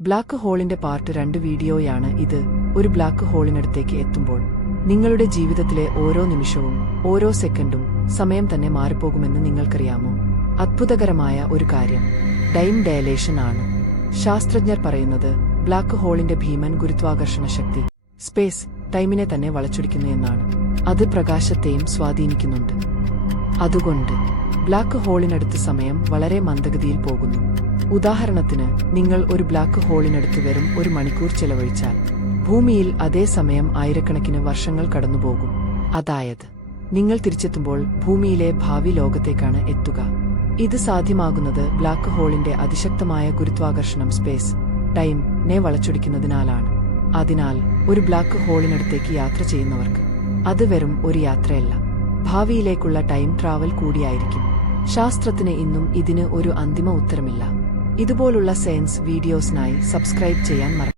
Black ഹോളിന്റെ part രണ്ട് വീഡിയോയാണ് ഇത്. ഒരു ബ്ലാക്ക് ഹോളിനടുത്തേക്ക് എത്തുമ്പോൾ നിങ്ങളുടെ ജീവിതത്തിലെ ഓരോ നിമിഷവും ഓരോ സെക്കൻഡും സമയം തന്നെ മാറിപ്പോകുമെന്ന് നിങ്ങൾക്കറിയാമോ? അത്ഭുതകരമായ ഒരു കാര്യം. ടൈം ഡയലേഷൻ ആണ്. ശാസ്ത്രജ്ഞർ പറയുന്നത് ബ്ലാക്ക് ഹോളിന്റെ ഭീമൻ ഗുരുത്വാകർഷണ ശക്തി സ്പേസ് ടൈമിനെ തന്നെ വളച്ചൊടിക്കുന്നു എന്നാണ്. അത് പ്രകാശത്തെയും സ്വാധീനിക്കുന്നുണ്ട്. അതുകൊണ്ട് ബ്ലാക്ക് ഹോളിനടുത്ത് സമയം വളരെ മന്ദഗതിയിൽ പോകുന്നു. ഉദാഹരണത്തിന് നിങ്ങൾ ഒരു ബ്ലാക്ക് ഹോളിനടുത്ത് വെറും ഒരു മണിക്കൂർ ചെലവഴിച്ചാൽ ഭൂമിയിൽ അതേ സമയം ആയിരക്കണക്കിന് വർഷങ്ങൾ കടന്നുപോകും. അതായത് നിങ്ങൾ തിരിച്ചെത്തുമ്പോൾ ഭൂമിയിലെ ഭാവി ലോകത്തേക്കാണ് എത്തുക. ഇത് സാധ്യമാകുന്നത് ബ്ലാക്ക് ഹോളിന്റെ അതിശക്തമായ ഗുരുത്വാകർഷണം സ്പേസ് ടൈം നെ വളച്ചൊടിക്കുന്നതിനാലാണ്. അതിനാൽ ഒരു ബ്ലാക്ക് ഹോളിനടുത്തേക്ക് യാത്ര ചെയ്യുന്നവർക്ക് അത് വെറും ഒരു യാത്രയല്ല. ഭാവിയിലേക്കുള്ള ടൈം ട്രാവൽ കൂടിയായിരിക്കും. ശാസ്ത്രത്തിന് ഇന്നും ഇതിന് ഒരു അന്തിമ ഉത്തരമില്ല. ഇതുപോലുള്ള സയൻസ് വീഡിയോസിനായി സബ്സ്ക്രൈബ് ചെയ്യാൻ മറക്കും